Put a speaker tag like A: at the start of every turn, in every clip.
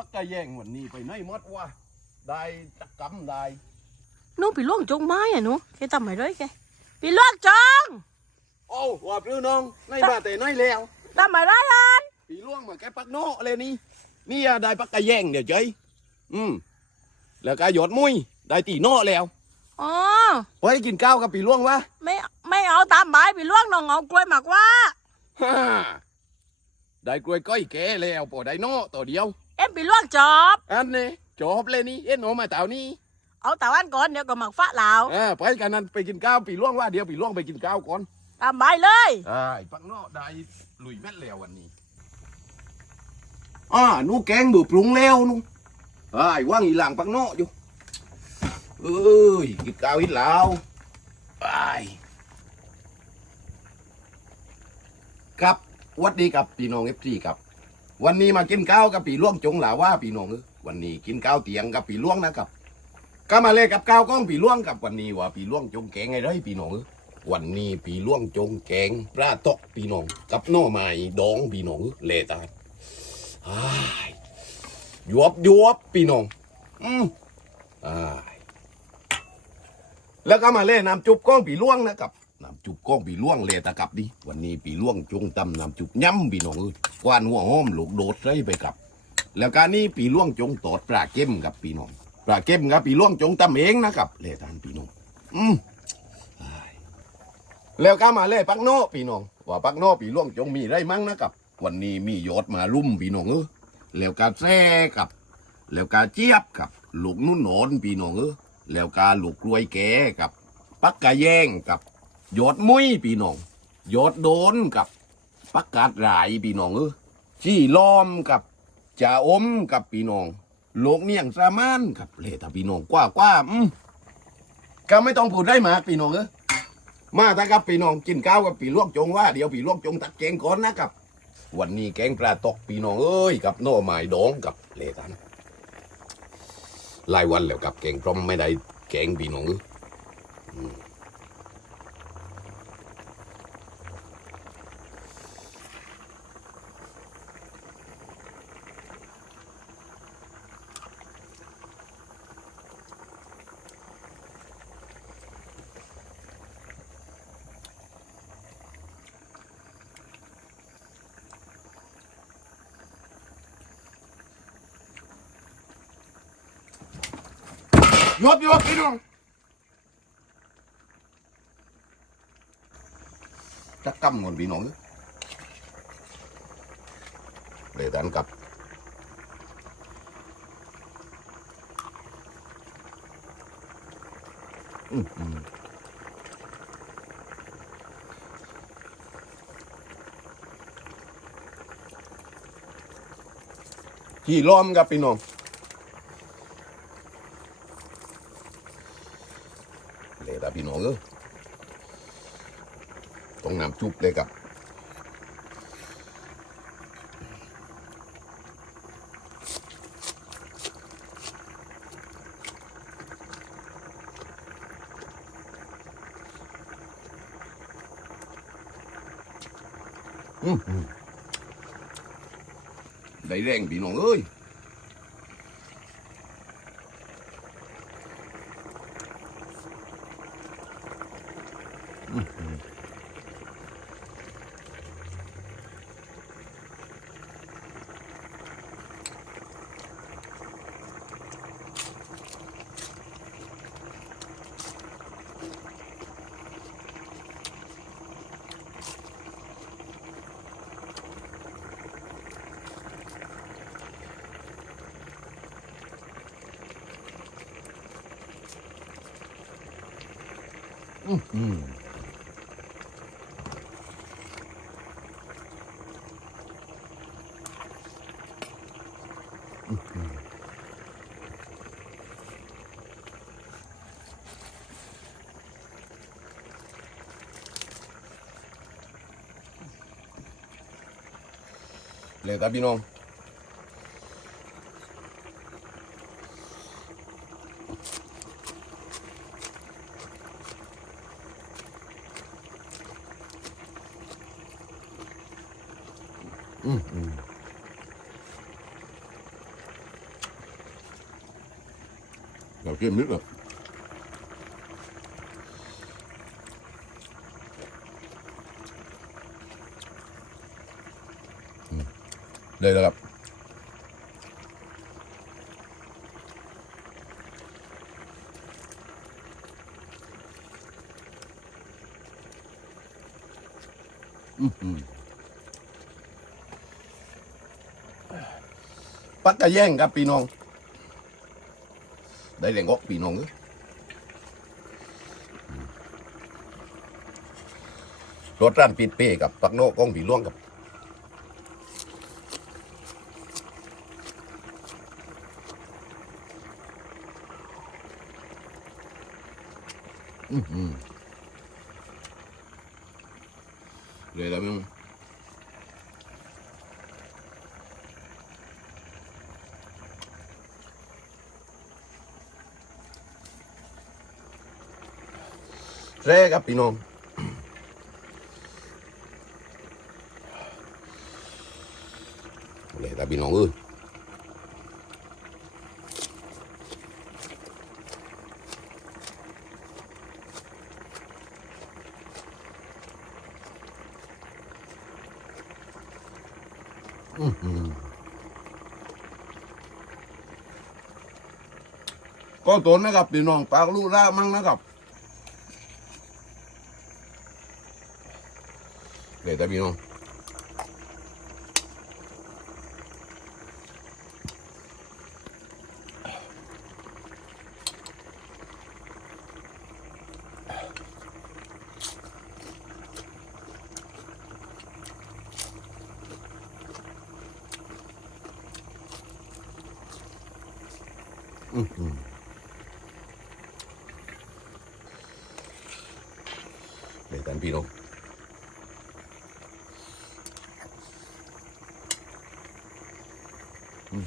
A: ปักกะแย่งวันนี้ไปไหนหมดวะได้ตะกำได้
B: หนูปีล่วงจงไม้อะหนูแกทำไมด้วยแกปีล่วงจง
A: โอ้ว่าพลื้น้องในมาแต่น้อยแล้ว
B: ทำไมได้อัน
A: ปีล่วงมาแกปักโน่เลยนี่นี่อะได้ปักกะแย่งเดี๋ยวเจ้ยอืมแล้วก็หยดมุ้ยได้ตีโน่แล้ว
B: อ๋อ
A: ไว้กินข้าวกับปีล่วงวะ
B: ไม่ไม่เอาตามหมายปีล่วงน้องเอากล้วยหมากว่า
A: ฮ่าได้กล้วยก้อยแกแล้วพอได้โน่ตัวเดียว
B: เอ็มปีล่วงจอบ
A: อันนี้จบเลยนี่เอ็นโนมาเต่านี่
B: เอาแต่วันก่อนเดี๋ยวก็หมักฟ้าลาว
A: อ่าไปกันนั้นไปกินข้าวปีล่วงว่าเดี๋ยวปีล่วงไปกินข้าวก่อน
B: ตามหมายเลย
A: ไอ้ปักโน่ได้ลุยแม่นแล้ววันนี้อ่าหนูแกงดูปรุงแล้วหนูไอ้ายว่างอีหลังปักโน่อยู่เอ้ยกินข้าวอีหลาวไอ้ายครับหวัดดีกับพี่น้องเอฟซีครับ วันนี้มากินข้าวกับปีล่วงจงหลาว่าพี่น้องวันนี้กินข้าวเตียงกับปีล่วงนะครับ ก็มาเลยกับข้าวก้องปีล่วงกับวันนี้ว่าปีล่วงจงแกงไงได้พี่น้องวันนี้ปีล่วงจงแกงปลาตอกปีน้องกับหน่อไม้ดองปีน้องเลตาดอ้ายยวบยวบปีน้องอืมอ้าแล้วก็มาเล่นน้ำจุบก้องปีล่วงนะครับน้ำจุบก้องปีล่วงเลตะกับดิวันนี้ปีล่วงจงตำน้ำจุบย่ำปีน้องเอ้ย กวานหัวหอมลูกโดดใส่ไปกับ แล้วการนี้ปีล่วงจงตอดปลาเก็มกับปีน้องปลาเก็มกับปีล่วงจงตำเองนะครับเลตานปีน้องอืมแล้วก็มาเล่ปักโน่พี่น้องว่าปักโนปีล่วงจงมีไรมั่งนะครับ วันนี้มียอดมาลุ่มพี่น้องเออแล้วกาแซ่กับ แล้วกาเจี๊ยบกับ ลูกนุ่นนอนพี่น้องเออแล้วกาลูกกล้วยแก่กับ ปักกะแยงกับยอดมุ้ยพี่น้องยอดโดนกับ ปักกาดหลายพี่น้องเออชี้ล้อมกับจ่าอมกับพี่น้องโลกเนียงสามานกับเลตาพี่น้องกว่ากว่าอืมก็ไม่ต้องพูดได้มากพี่น้องเออมาถ้ากับพี่น้องกินข้าวกับปีลวกจงว่าเดี๋ยวปีลวกจงตัดแกงก่อนนะครับ วันนี้แกงปลาตกพี่น้องเอ้ยกับโน่อไม้ดองกับเลตันหลายวันแล้วกับแกงพร้อมไม่ได้แกงพี่น้องเออ มยบยบพี่น้องจะกำก่อนพี่น้องเอ้ยเลตันกับอืมอืมที่ล้อมกับพี่น้อง เลยตาพี่น้องเออต้องนำจุบเลยกับอืมอืมได้แรงพี่น้องเอ้ย อืมเลยตาพี่น้อง เราเก็บนิดเลยอืมได้แล้วครับอื้อหือปักกะแย่งครับพี่น้อง ได้แรงออกพี่น้องเอ้ยรถร้านปิดเป้กับปักโนกล้องผีล่วงกับอือหือเลยแล้วมั้ง แร่ครับพี่น้องเลยแต่พี่น้องเอ้ยอื้อก็ตนนะครับพี่น้องปากลูกละมั่งนะครับ 嗯嗯，来单比龙。 ข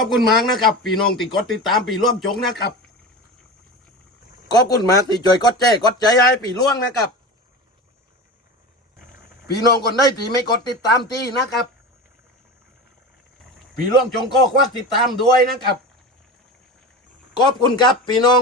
A: อบคุณมากนะครับพี่น้องที่กดติดตามปีล่วงจงนะครับขอบคุณมากที่ช่วยกดแจกดใจให้ปีล่วงนะครับ พี่น้องคนใดที่ไม่กดติดตามที่นะครับ พี่ร่วงจงก็ควักติดตามด้วยนะครับขอบคุณครับพี่น้อง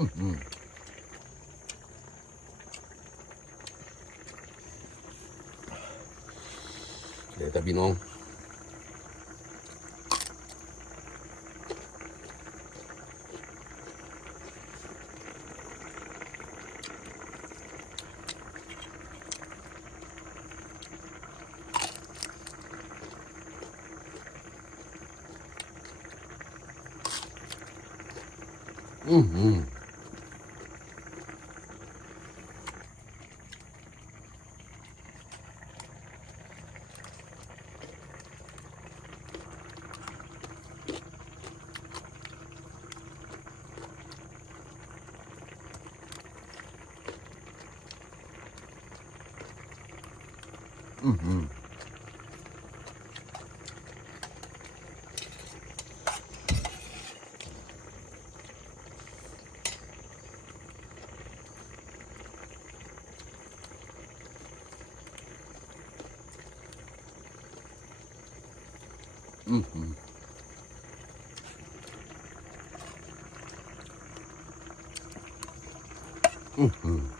A: Uhum. tá vindo. Mm-hmm. 嗯嗯嗯。嗯嗯。嗯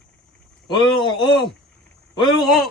A: อืมอืมอืม